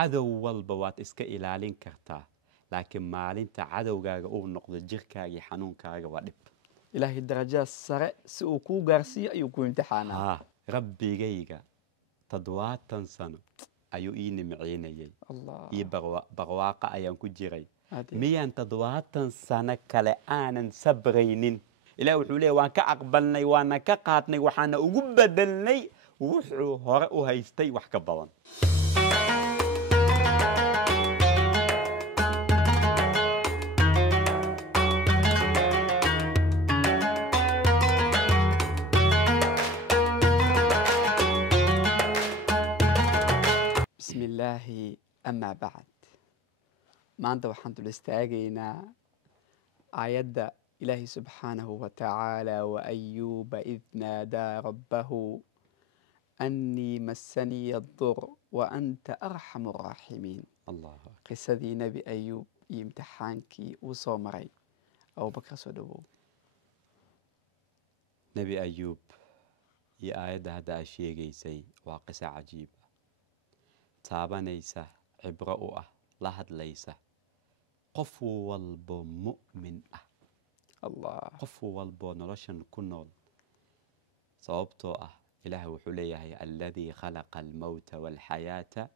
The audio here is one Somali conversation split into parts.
cadow walba waad iska ilaalin kartaa laakiin maalinta cadowgaaga uu noqdo jirkaaga iyo xanuunkaaga waa dhib ilaahay darajadaas sare si uu kuu gaarsiiyo ayuu ku imtixaanaa haa rabbigayga 70 sano ayuu ii nimceynayay iyo barwaaqa ayaan ku jiray miyaan 70 sano kale aanan sabraynin ilaah wuxuu leeyahay waan ka aqbalnay waana ka qaadnay waxaana ugu bedelnay wuxuu hore u haystay wax ka badan بسم الله أما بعد ما أنت وحنت الاستاجينا آيات إلهي سبحانه وتعالى وأيوب إذ نادى ربه أني مسني الضر وأنت أرحم الراحمين الله قصدي نبي أيوب يمتحانك وصومري أو بكر صدوه نبي أيوب يا آيات هذا أشياء جيسي وقصة عجيبة taabanaysa cibro u ah la hadlaysa qof walba mu'min ah allah qof walba noloshan ku nool sababtoo ah ilaah wuxuu leeyahay alladii khalaqa almawta walxayaata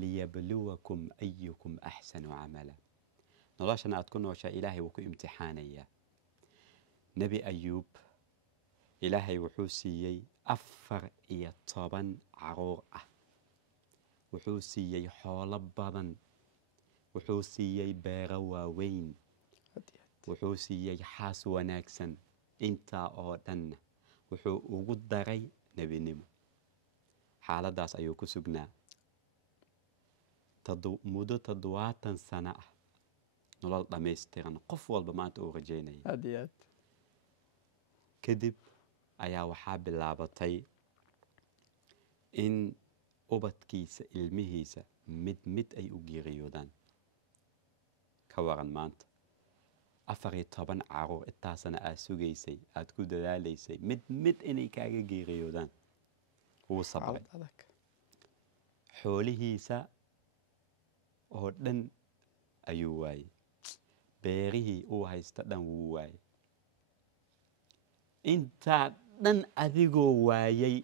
liyabluwakum ayyukum ahsanu amala noloshan aad ku nooshaa ilaahay wuu ku imtixaanayaa nabi ayuub ilaahay wuxuu siiyey 14 caruur ah wuxuu siiyey xoolo badan wuxuu siiyey beero waaweyn wuxuu siiyey xaas wanaagsan intaa oo dhan wuxuu ugu daray nebinimo xaaladaas ayuu ku sugnaa muddo 70 sano ah nolol dhammaystiran qof walba maanta uu rajaynaya kadib ayaa waxaa bilaabatay in ubadkiisa ilmihiisa mid ay u geeriyoodaan ka waran maanta 14 caruur intaasana aad sugaysay aad ku dadaalaysay mid inay kaaga geeriyoodaan wuu sabray xoolihiisa oo dhan ayuu waayey beerihii uu haysta dhan wuu waayey intaa dhan adigoo waayey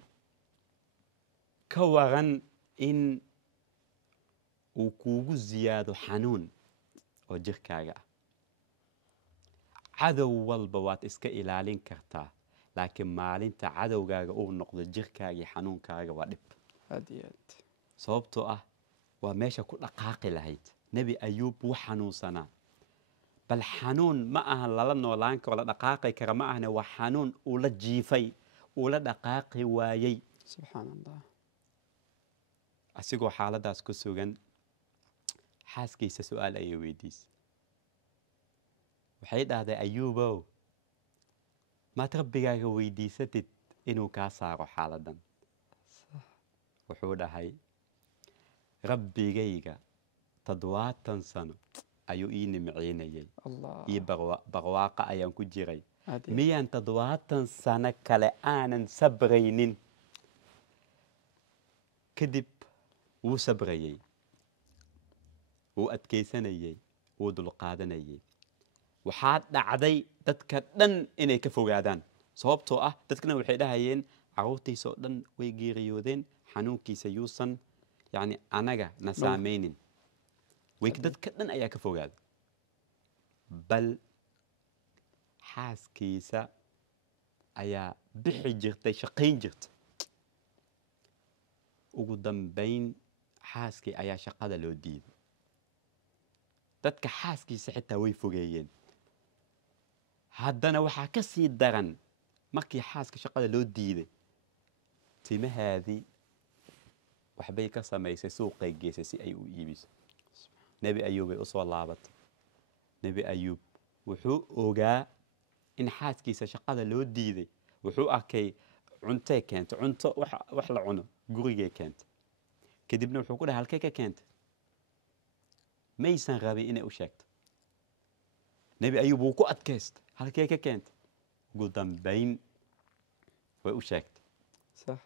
ka waran in uu kuugu ziyaado xanuun oo jirkaaga ah cadow walba waad iska ilaalin kartaa laakiin maalinta cadowgaaga uu noqdo jirkaaga iyo xanuunkaaga waa dhib sababtoo ah waa meesha ku dhaqaaqi lahayd nebi ayuub wuu xanuunsanaa bal xanuun ma aha lala noolaan karo la dhaqaaqi kara ma ahne waa xanuun uu la jiifay uu la dhaqaaqi waayey subxaan allah asigoo xaaladaas ku sugan xaaskiisa su'aal ayay weydiisay waxay dhahday ayuubow maad rabbigaaga weydiisatid inuu kaa saaro xaaladan wuxuu dhahay rabbigayga 70 sano ayuu ii nimceynayay iyo barwaaqa ayaan ku jiray miyaan 70 sano kale aanan sabraynin kadib wuu sabrayay wuu adkaysanayay wuu dulqaadanayay waxaa dhacday dadka dhan inay ka fogaadaan sababtoo ah dadkana waxay dhahayeen caruurtiisa oo dhan way geeriyoodeen xanuunkiisa yuusan yani anaga na saamaynin dadka dhan ayaa ka fogaaday bal xaaskiisa ayaa bixi jirtay shaqayn jirtay ugu dambayn xaaskii ayaa shaqada loo diiday dadka xaaskiisa xitaa way fogeeyeen haddana waxaa ka sii daran markii xaaska shaqada loo diiday timahaadii waxbay ka samaysay suuqay geysay si ay u iibiso nebi ayuubay usoo laabatay nebi ayuub wuxuu ogaa in xaaskiisa shaqada loo diiday wuxuu arkay cuntay keentay cunto wax la cuno gurigay keentay kadibna wuxuu ku dhahay halkay ka keentay maysan rabin inay u sheegto nebi ayuub wuu ku adkaystay halkay ka keentay ugu dambayn way u sheegtay صح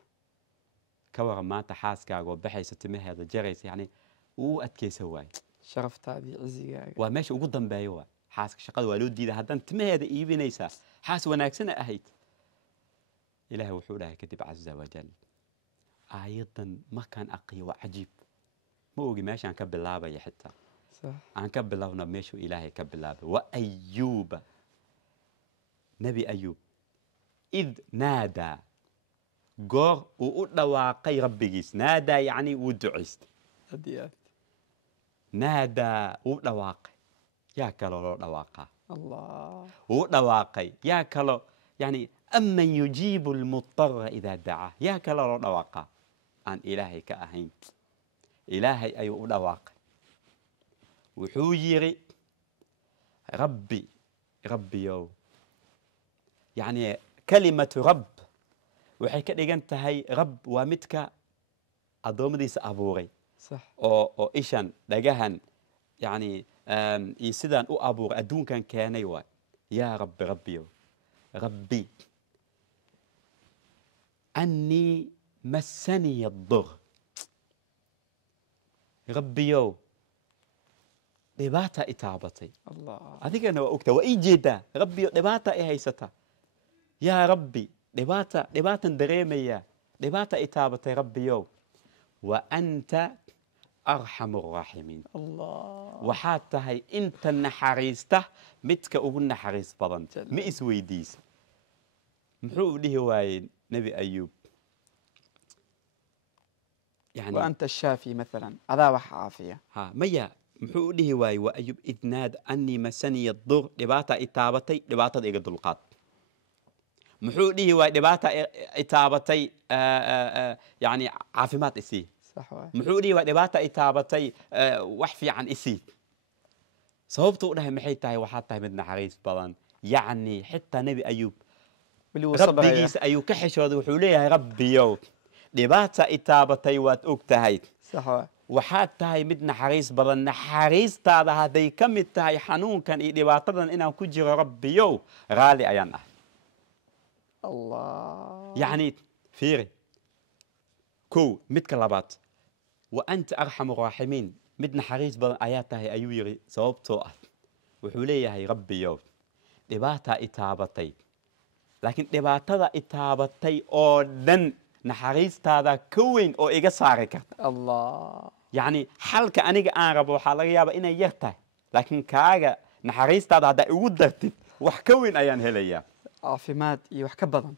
ka waran maanta xaaskaagoo baxaysa timaheeda jaraysa yani wuu adkaysan waaye sharaftaadii cizigaaga waa meesha ugu dambeeya waa xaaska shaqada waa loo diiday haddana timaheeda iibinaysaa xaas wanaagsana ahayd ilaahay wuxuu dhahay kadib caza wajal aayadan markaan aqriyo waa cajiib ma ogi meeshaan ka bilaabaya xitaa صح aan ka bilowna meeshuu ilaahay ka bilaabay wa ayuuba nebi ayuub id naadaa goor uu u dhawaaqay rabbigiis naadaa yacni wuu ducaystay هديات naadaa wuu dhawaaqay yaa kaloo loo dhawaaqaa الله wuu dhawaaqay yaa kaloo yani aman yujiibu almudara idaa dacaa yaa kaloo loo dhawaaqaa aan ilaahay ka ahayn ilaahay ayuu u dhawaaqay wuxuu yiri rabbi rabbiyow yani kalimatu rabb waxay ka dhigan tahay rabb waa midka addoommadiisa abuuray صح oo ishan dhagahan yani iyo sidaan u abuuray adduunkan keenay waay yaa rabbi rabbiyow rabbi annii massaniya dur rabbiyow dhibaata i taabatay الله adigana waa ogtaa waa ii jeedaa rabbiyo dhibaata i haysata yaa rabbi dhibaatan dareemayaa dhibaata i taabatay rabbiyow wa anta arxamu araaximiin الله waxaad tahay inta naxariista midka ugu naxariis badan Jalla. ma isweydiisa muxuu u dhihi waayey nebi ayuub yani وأنت الشافي مثلا هذا عافية ha maya muxuu u dhihi waayey wa ayuub id naada annii masaniya dur dhibaata i taabatay dhibaatada iga dulqaad muxuu dhihi waayey dhibaata i taabatay yani caafimaad isii صح واي muxuu dhihi waayey dhibaata i taabatay wax fiican isii sababtu u dhahay maxay tahay waxaad tahay mid naxariis badan yacni xitaa nebi ayuub واللي هو صبر يا rabbigiisa ayuu ka xishooday wuxuu leeyahay rabbiyow dhibaata i taabatay waad og tahay صح واي waxaad tahay mid naxariis badan naxariistaada hadday ka mid tahay xanuunkan iyo dhibaatadan inaan ku jiro rabbiyow raalli ayaan ah الله yacni fiiri kow midka labaad wa anta arxamu raaximiin mid naxariis badan ayaa tahay ayuu yidhi sababtoo ah wuxuu leeyahay rabbiyow dhibaataa i taabatay laakiin dhibaatada i taabatay oo dhan naxariistaada ka weyn oo iga saari karta الله yacni xalka aniga aan rabo waxaa laga yaabaa inay yar tahay laakiin kaaga naxariistaada haddaa igu dartid wax ka weyn ayaan helayaa عافيمات يوحك بدن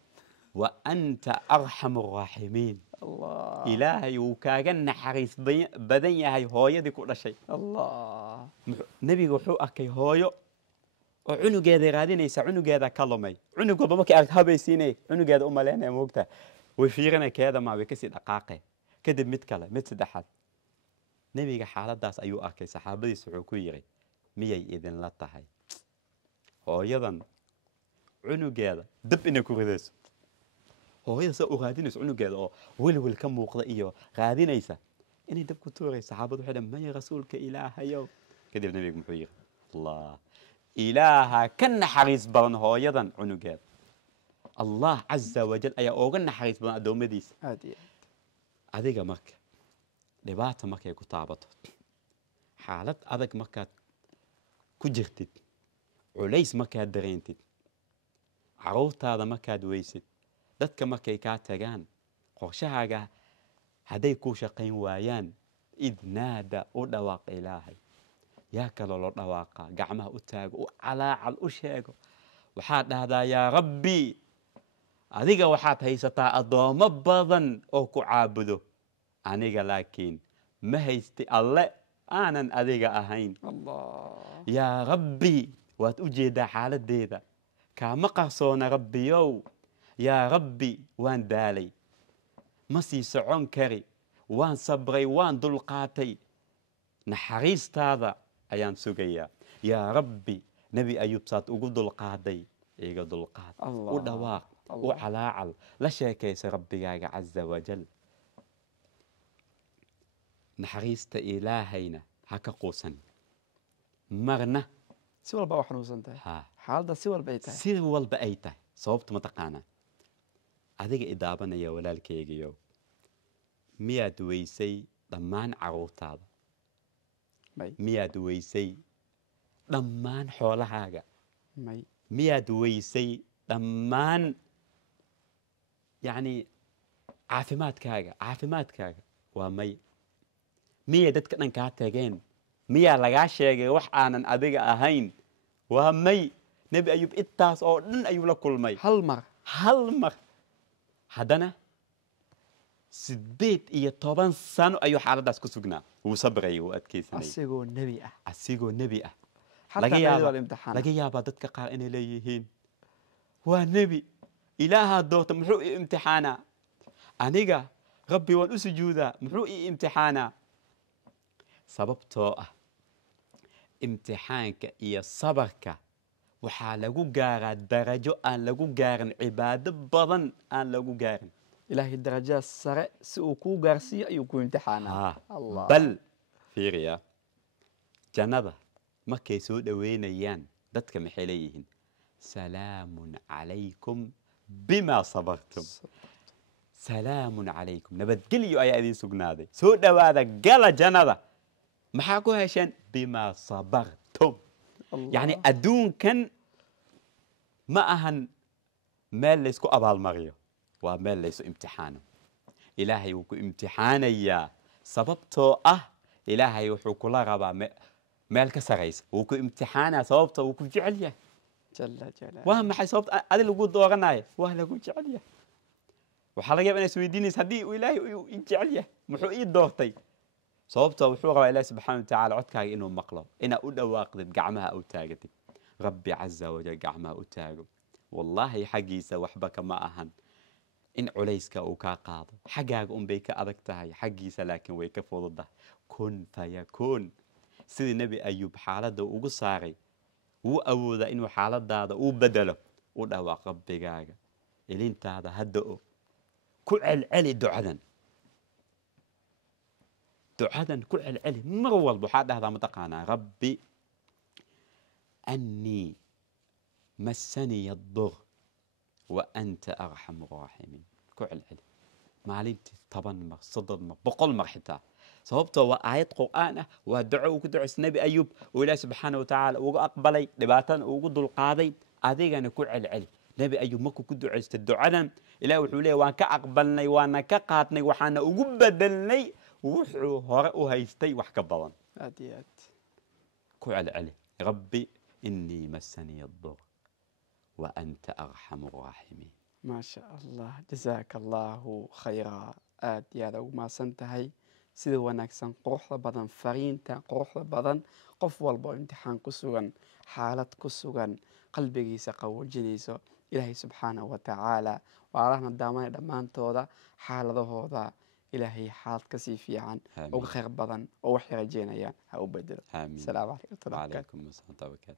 wa anta arxamu araaximiin الله ilaahay wuu kaaga naxariis badan yahay hooyadii ku dhashay الله nebiga wuxuu arkay hooyo oo cunugeeda raadinaysa cunugeeda ka lumay cunug walba markay aragto habaysiinay cunugeeda u malaynaya moogta way fiirinay keeda maa way kasii dhaqaaqay kadib mid kale mid saddexaad nebiga xaaladaas ayuu arkay saxaabadiis wuxuu ku yiri miyay idinla tahay hooyadan cunugeeda dab inay ku ridayso hooyada saa u raadinayso cunugeeda oo welwel ka muuqda iyo raadinaysa inay dab ku tuurayso saxaabadu waxay dhahan maya rasuulka ilaahayow kadib nebiga muxuu yiri allah ilaaha ka naxariis badan hooyadan cunugeeda allah caza wajal ayaa ooga naxariis badan addoommadiisa هادية adiga marka dhibaata markay ku taabato xaalad adag markaad ku jirtid culays markaad dareentid caruurtaada markaad weysid dadka markay kaa tagaan qorshahaaga hadday kuu shaqayn waayaan id naada u dhawaaq ilaahay yaa kaloo loo dhawaaqa gacmaha u taago u calaacal u sheego waxaad dhahdaa yaa rabbi adiga waxaad haysataa addoommo badan oo ku caabudo aniga laakiin ma haysti alle aanan adiga ahayn الله yaa rabbi waad u jeedaa xaaladdeeda kaama qarsoona rabbiyow yaa rabbi waan daalay ma sii socon kari waan sabray waan dulqaatay naxariistaada ayaan sugayaa yaa rabbi nebi ayuub saad ugu dulqaaday iga dulqaad u الله dhawaaq u الله calaacal la sheekaysa rabbigaaga caza wajal naxariista ilaahayna ha ka quusan marna سوى البا وحنوس انت ha حال ده سوى البيت si walba ay tahay sababta ma taqaanaa adiga i daabanaya walaalkaygiyow miyaad weysay dhammaan carruurtaada may miyaad weysay dhammaan xoolahaaga may miyaad weysay dhammaan yacni caafimaadkaaga waa may miyay dadka dhan kaa tageen miyaa lagaa sheegay wax aanan adiga ahayn waa may nebi ayuub intaas oo dhan ayuu la kulmay hal mar haddana 18 sano ayuu xaaladdaas ku sugnaa wuu sabrayay wuu adkaysanayay asigoo nebi ah laga yaabaa dadka qaar inay leeyihiin waa nebi ilaahaa doorta muxuu ii imtixaanaa aniga rabbi waan u sujuudaa muxuu ii imtixaanaa sababtoo ah imtixaanka iyo sabarka waxaa lagu gaaraa darajo aan lagu gaarin cibaado badan aan lagu gaarin ilaahay darajaad sare si uu kuu gaarsiiyo ayuu ku imtixaanaa bal fiiriya jannada markay soo dhoweynayaan dadka maxay leeyihiin salaamun calaykum bimaa sabartum salaamun calaykum nabadgelyo ayaa idiin sugnaaday soo dhowaada gala jannada maxaa ku hesheen bimaa sabartum yacni adduunkan ma ahan meel laysku abaalmariyo waa meel laysu imtixaano ilaahay wuu ku imtixaanayaa sababtoo ah ilaahay wuxuu kula rabaa meel ka saraysa wuu ku imtixaanaa sababta wuu ku jecel yahay waa maxay sababta adi lagu dooranayo waa lagu jecel yahay waxaa laga yaaba inaad isweydiinaysa haddii uu ilaahay uu ii jecel yahay muxuu ii doortay sababtoo wuxuu rabaa ilaahi subxaana watacaala codkaaga inuu maqlo inaad u dhawaaqdid gacmaha u taagatid rabbi caza wajal gacmaha u taago wallaahi xaggiisa waxba kama ahan in culayska uu kaa qaado xaggaaga unbay ka adag tahay xaggiisa laakiin way ka fududahay kun fayakuun sidii nebi ayuub xaaladda ugu saaray wuu awoodaa inuu xaaladaada uu bedelo u dhawaaq rabbigaaga ilintaada hadda o ku celceli ducadan ku celceli mar walba waxaa dhahdaa mataqaanaa rabbi annii massaniya adur wa anta arxamu raaximiin ku celceli maalintii 10 mar 30 mar 100 mar xitaa sababtoo waa aayad qur'aan ah waa duco uu ku ducaysa nebi ayuub oo ilaahi subxaana watacaala uga aqbalay dhibaatana ugu dulqaaday adigana ku celceli nebi ayuub markuu ku ducaystay ducadan ilaah wuxuu leeyahy waan ka aqbalnay waana ka qaadnay waxaana ugu bedelnay wuxuu hore u haystay wax ka badan aad iyo aad ku celceli rabbi innii massaniya adur wa anta arxamu raaximiin maasha allah jazaaka allahu khayraa aad iyo aad ugu mahadsan tahay sida wanaagsan quruxda badan fariinta quruxda badan qof walba oo imtixaan ku sugan xaalad ku sugan qalbigiisa qawoojinayso ilaahay subxaanahu watacaala waalahna daamanay dhammaantooda xaaladahooda ilaahay xaalad kasii fiican uga khayr badan oo waxay rajeynayaan ha u bedelo asalaamu calaykum wacalaykum asalaam